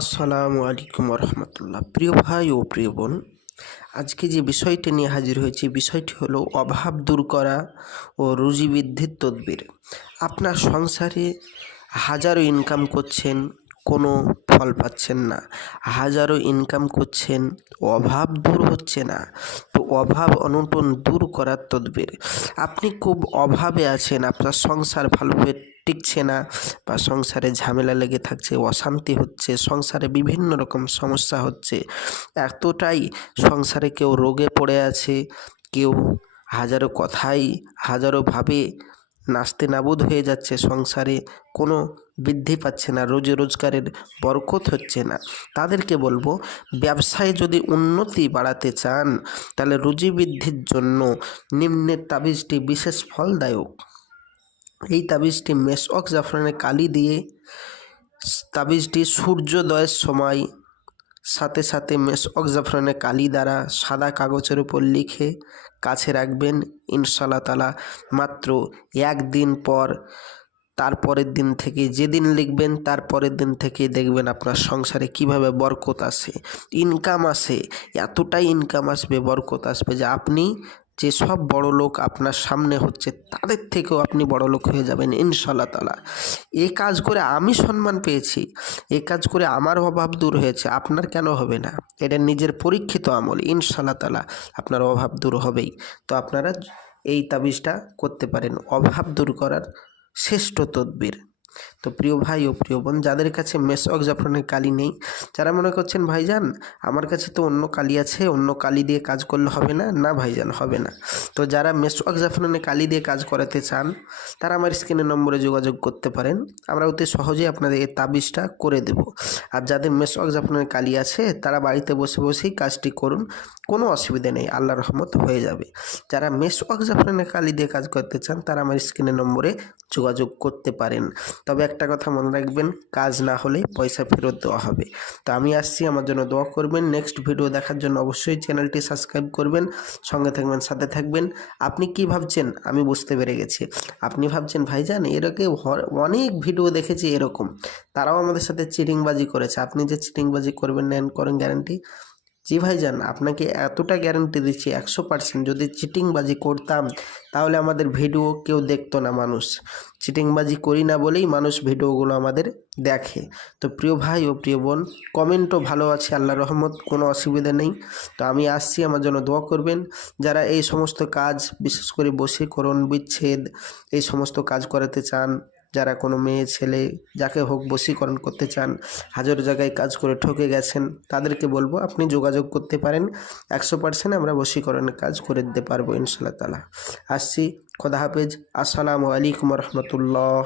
আসসালামু আলাইকুম রহমতুল্লাহ। প্রিয় ভাই ও প্রিয় বোন, আজকে যে বিষয়টি নিয়ে হাজির হয়েছি, বিষয়টি হলো অভাব দূর করা ও রুজি বৃদ্ধির তদবির। আপনার সংসারে হাজারো ইনকাম করছেন, কোনো ফল পাচ্ছেন না। হাজারো ইনকাম করছেন, অভাব দূর হচ্ছে না। তো অভাব অনটন দূর করার তদবির। আপনি খুব অভাবে আছেন, আপনার সংসার ভালোভাবে টিকছে না, বা সংসারে ঝামেলা লেগে থাকছে, অশান্তি হচ্ছে, সংসারে বিভিন্ন রকম সমস্যা হচ্ছে, এতটাই সংসারে কেউ রোগে পড়ে আছে, কেউ হাজারো কথাই হাজারোভাবে নাস্তে নাবুদ হয়ে যাচ্ছে, সংসারে কোনো বৃদ্ধি পাচ্ছে না, রোজগারের বরকত হচ্ছে না। তাদেরকে বলবো, ব্যবসায় যদি উন্নতি বাড়াতে চান তাহলে রুজি বৃদ্ধির জন্য নিম্নের তাবিজটি বিশেষ ফলদায়ক। এই তাবিজটি মেশক জাফরানের কালি দিয়ে, তাবিজটি সূর্যোদয়ের সময় সাথে সাথে মেশক জাফরানের কালি দ্বারা সাদা কাগজের উপর লিখে কাছে রাখবেন। ইনশাআল্লাহ তাআলা মাত্র একদিন পর, তারপরের দিন থেকে, যেদিন লিখবেন তারপরের দিন থেকে দেখবেন আপনার সংসারে কিভাবে বরকত আসে, ইনকাম আসে। এতটাই ইনকাম আসবে, বরকত আসবে যে আপনি যে সব বড় লোক আপনার সামনে হচ্ছে তাদের থেকেও আপনি বড় লোক হয়ে যাবেন ইনশাআল্লাহ তাআলা। এই কাজ করে আমি সম্মান পেয়েছি, এই কাজ করে আমার অভাব দূর হয়েছে, আপনার কেন হবে না? এটা নিজের পরীক্ষিত আমল, ইনশাআল্লাহ তাআলা আপনার অভাব দূর হবেই। তো আপনারা এই তাবিজটা করতে পারেন, অভাব দূর করার শ্রেষ্ঠ তদবির। তো প্রিয় ভাই ও প্রিয় বোন, যাদের কাছে মেশক জাফরানের কালি নেই, যারা মনে করছেন ভাইজান আমার কাছে তো অন্য কালি আছে, অন্য কালি দিয়ে কাজ করলে হবে না, না ভাইজান হবে না। তো যারা মেশক জাফরানের কালি দিয়ে কাজ করাতে চান তারা আমার স্ক্রিনের নম্বরে যোগাযোগ করতে পারেন, আমরা অতি সহজেই আপনাদের এই তাবিজটা করে দেব। আর যাদের মেশক জাফরানের কালি আছে তারা বাড়িতে বসে বসেই কাজটি করুন, কোনো অসুবিধা নেই, আল্লাহর রহমত হয়ে যাবে। যারা মেশক জাফরানের কালি দিয়ে কাজ করতে চান তারা আমার স্ক্রিনের নম্বরে যোগাযোগ করতে পারেন। তবে একটা কথা মনে রাখবেন, কাজ না হলে পয়সা ফেরত দেওয়া হবে। তো আমি আসছি, আমার জন্য দোয়া করবেন। নেক্সট ভিডিও দেখার জন্য অবশ্যই চ্যানেলটি সাবস্ক্রাইব করবেন, সঙ্গে থাকবেন, সাথে থাকবেন। আপনি কি ভাবছেন আমি বুঝতে পেরে গেছি। আপনি ভাবছেন ভাইজান এরকম অনেক ভিডিও দেখেছি এরকম, তারাও আমাদের সাথে চিটিংবাজি করেছে, আপনি যে চিটিংবাজি করবেন না করেন গ্যারান্টি? জি ভাইজান, আপনাকে এতটা গ্যারান্টি দিচ্ছি 100%। যদি চিটিংবাজি করতাম তাহলে আমাদের ভিডিও কেউ দেখতো না, মানুষ চিটিংবাজি করি না বলেই মানুষ ভিডিওগুলো আমাদের দেখে। তো প্রিয় ভাই ও প্রিয় বোন, কমেন্টও ভালো আছে, আল্লাহর রহমত, কোনো অসুবিধা নেই। তো আমি আসছি, আমার জন্য দোয়া করবেন। যারা এই সমস্ত কাজ, বিশেষ করে বশীকরণ, বিচ্ছেদ, এই সমস্ত কাজ করাতে চান, যারা কোনো মেয়ে ছেলে যাকে হোক বশীকরণ করতে চান, হাজার জায়গায় কাজ করে ঠকে গেছেন, তাদেরকে বলবো আপনি যোগাযোগ করতে পারেন। 100% আমরা বশীকরণের কাজ করে দিতে পারবো ইনশাআল্লাহ তাআলা। আসছি, খোদা হাফেজ, আসসালামু আলাইকুম রহমতুল্লাহ।